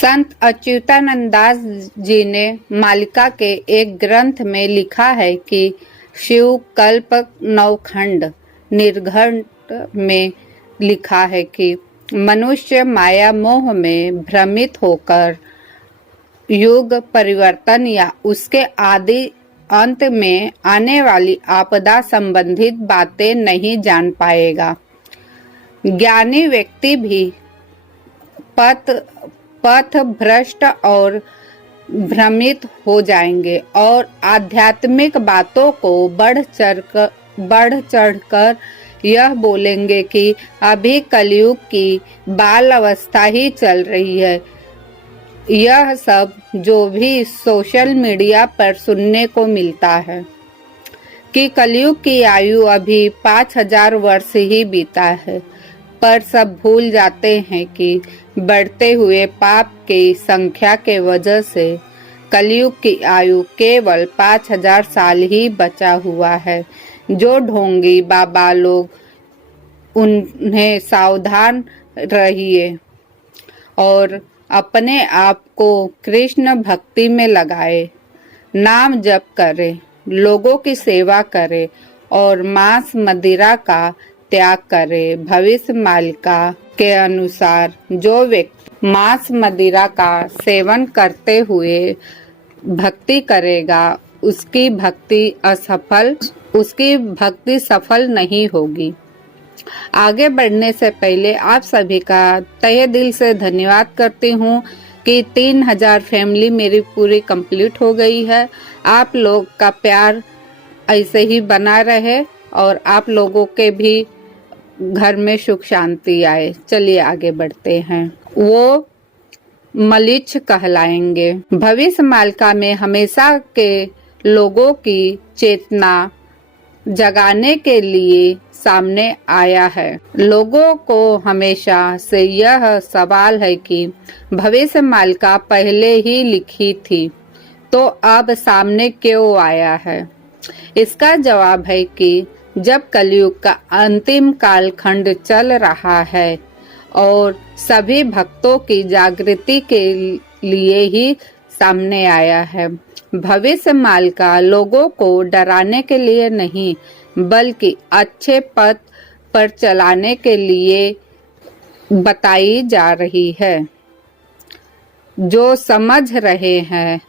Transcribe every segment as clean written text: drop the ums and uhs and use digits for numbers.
संत अच्युतानंद दास जी ने मालिका के एक ग्रंथ में लिखा है कि शिव कल्प नवखंड निर्घंट में लिखा है कि मनुष्य माया मोह में भ्रमित होकर युग परिवर्तन या उसके आदि अंत में आने वाली आपदा संबंधित बातें नहीं जान पाएगा। ज्ञानी व्यक्ति भी पथ भ्रष्ट और भ्रमित हो जाएंगे और आध्यात्मिक बातों को बढ़ चढ़कर यह बोलेंगे कि अभी कलयुग की बाल अवस्था ही चल रही है। यह सब जो भी सोशल मीडिया पर सुनने को मिलता है कि कलयुग की आयु अभी 5000 वर्ष ही बीता है, पर सब भूल जाते हैं कि बढ़ते हुए पाप की संख्या के वजह से कलयुग की आयु केवल 5000 साल ही बचा हुआ है। जो ढोंगी बाबा लोग उन्हें सावधान रहिए और अपने आप को कृष्ण भक्ति में लगाए, नाम जप करे, लोगों की सेवा करे और मांस मदिरा का त्याग करे। भविष्य मालिका के अनुसार जो व्यक्ति मांस मदिरा का सेवन करते हुए भक्ति करेगा उसकी भक्ति सफल नहीं होगी। आगे बढ़ने से पहले आप सभी का तहे दिल से धन्यवाद करती हूँ कि 3000 फैमिली मेरी पूरी कंप्लीट हो गई है। आप लोग का प्यार ऐसे ही बना रहे और आप लोगों के भी घर में सुख शांति आए। चलिए आगे बढ़ते हैं। वो मलिच्छ कहलाएंगे। भविष्य मालिका में हमेशा के लोगों की चेतना जगाने के लिए सामने आया है। लोगों को हमेशा से यह सवाल है कि भविष्य मालिका पहले ही लिखी थी तो अब सामने क्यों आया है। इसका जवाब है कि जब कलयुग का अंतिम कालखंड चल रहा है और सभी भक्तों की जागृति के लिए ही सामने आया है। भविष्य मालिका लोगों को डराने के लिए नहीं बल्कि अच्छे पथ पर चलाने के लिए बताई जा रही है। जो समझ रहे हैं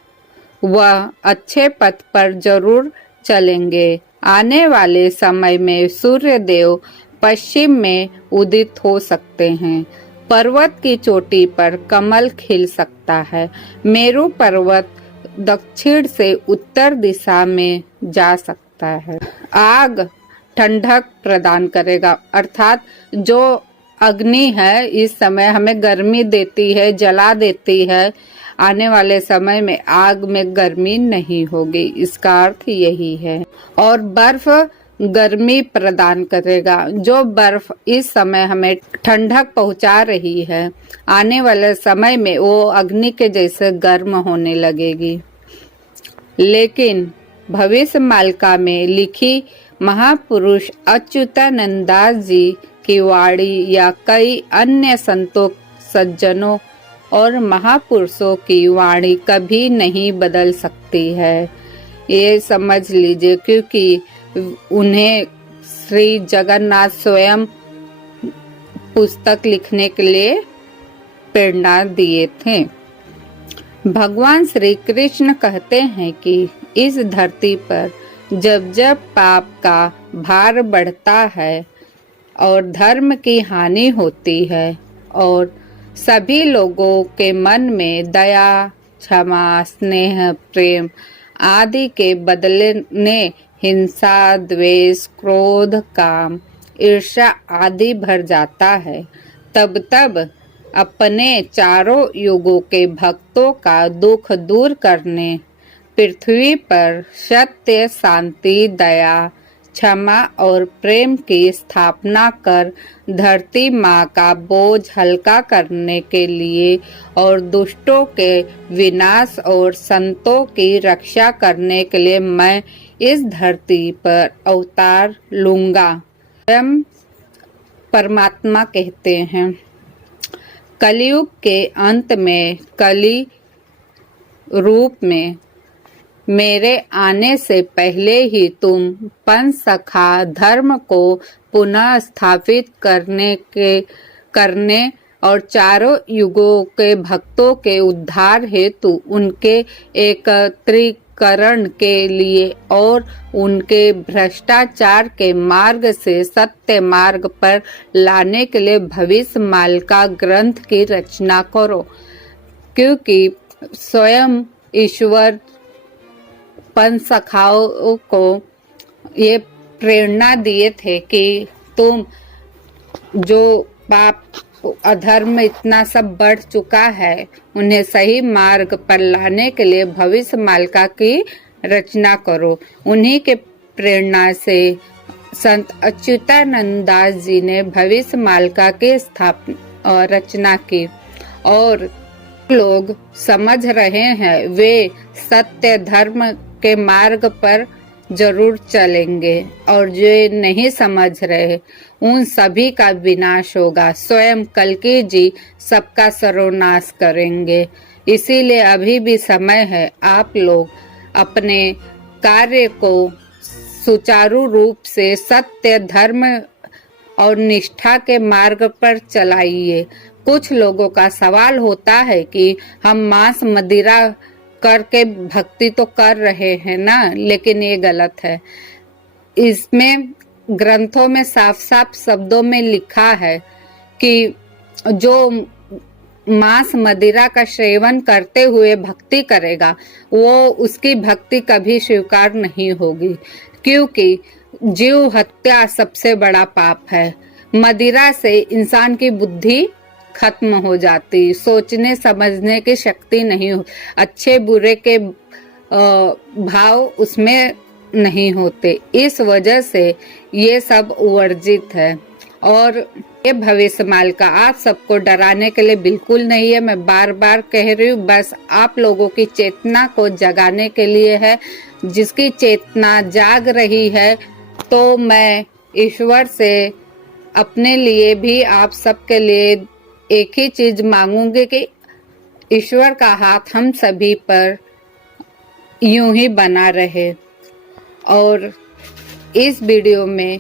वह अच्छे पथ पर जरूर चलेंगे। आने वाले समय में सूर्य देव पश्चिम में उदित हो सकते हैं। पर्वत की चोटी पर कमल खिल सकता है। मेरू पर्वत दक्षिण से उत्तर दिशा में जा सकता है। आग ठंडक प्रदान करेगा, अर्थात जो अग्नि है इस समय हमें गर्मी देती है, जला देती है। आने वाले समय में आग में गर्मी नहीं होगी, इसका अर्थ यही है। और बर्फ गर्मी प्रदान करेगा। जो बर्फ इस समय हमें ठंडक पहुंचा रही है, आने वाले समय में वो अग्नि के जैसे गर्म होने लगेगी। लेकिन भविष्य मालिका में लिखी महापुरुष अच्युतानंद दास जी की वाणी या कई अन्य संतों, सज्जनों और महापुरुषों की वाणी कभी नहीं बदल सकती है। ये समझ लीजिए, क्योंकि उन्हें श्री जगन्नाथ स्वयं पुस्तक लिखने के लिए प्रेरणा दिए थे। भगवान श्री कृष्ण कहते हैं कि इस धरती पर जब जब पाप का भार बढ़ता है और धर्म की हानि होती है और सभी लोगों के मन में दया, क्षमा, स्नेह, प्रेम आदि के बदले हिंसा, द्वेष, क्रोध, काम, ईर्ष्या आदि भर जाता है, तब अपने चारों युगों के भक्तों का दुख दूर करने पृथ्वी पर सत्य, शांति, दया, क्षमा और प्रेम की स्थापना कर धरती माँ का बोझ हल्का करने के लिए और दुष्टों के विनाश और संतों की रक्षा करने के लिए मैं इस धरती पर अवतार लूंगा। स्वयं परमात्मा कहते हैं। कलयुग के अंत में कली रूप में मेरे आने से पहले ही तुम पंच सखा धर्म को पुनः स्थापित करने और चारों युगों के भक्तों के उद्धार हेतु उनके एकत्रीकरण के लिए और उनके भ्रष्टाचार के मार्ग से सत्य मार्ग पर लाने के लिए भविष्यमाल का ग्रंथ की रचना करो, क्योंकि स्वयं ईश्वर पंच सखाओं को ये प्रेरणा दिए थे कि तुम जो पाप अधर्म इतना सब बढ़ चुका है उन्हें सही मार्ग पर लाने के लिए भविष्य मालिका की रचना करो। उन्हीं के प्रेरणा से संत अच्युतानंद दास जी ने भविष्य मालिका की स्थापना रचना की और लोग समझ रहे हैं वे सत्य धर्म के मार्ग पर जरूर चलेंगे और जो नहीं समझ रहे उन सभी का विनाश होगा। स्वयं कल्कि जी सबका सर्वनाश करेंगे। इसीलिए अभी भी समय है, आप लोग अपने कार्य को सुचारू रूप से सत्य धर्म और निष्ठा के मार्ग पर चलाइए। कुछ लोगों का सवाल होता है कि हम मांस मदिरा करके भक्ति तो कर रहे हैं ना, लेकिन ये गलत है। इसमें ग्रंथों में साफ साफ शब्दों में लिखा है कि जो मांस मदिरा का सेवन करते हुए भक्ति करेगा वो उसकी भक्ति कभी स्वीकार नहीं होगी, क्योंकि जीव हत्या सबसे बड़ा पाप है। मदिरा से इंसान की बुद्धि खत्म हो जाती, सोचने समझने की शक्ति नहीं हो, अच्छे बुरे के भाव उसमें नहीं होते। इस वजह से ये सब वर्जित है। और ये भविष्य माल का आप सबको डराने के लिए बिल्कुल नहीं है, मैं बार बार कह रही हूँ, बस आप लोगों की चेतना को जगाने के लिए है। जिसकी चेतना जाग रही है तो मैं ईश्वर से अपने लिए भी आप सबके लिए एक ही चीज मांगूंगी कि ईश्वर का हाथ हम सभी पर यूं ही बना रहे। और इस वीडियो में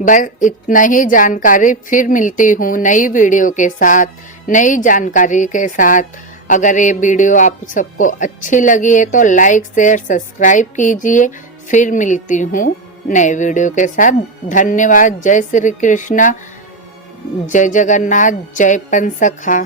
बस इतना ही जानकारी, फिर मिलती हूँ नई वीडियो के साथ, नई जानकारी के साथ। अगर ये वीडियो आप सबको अच्छी लगी है तो लाइक शेयर सब्सक्राइब कीजिए। फिर मिलती हूँ नए वीडियो के साथ। धन्यवाद। जय श्री कृष्णा, जय जगन्नाथ, जय पंच सखा।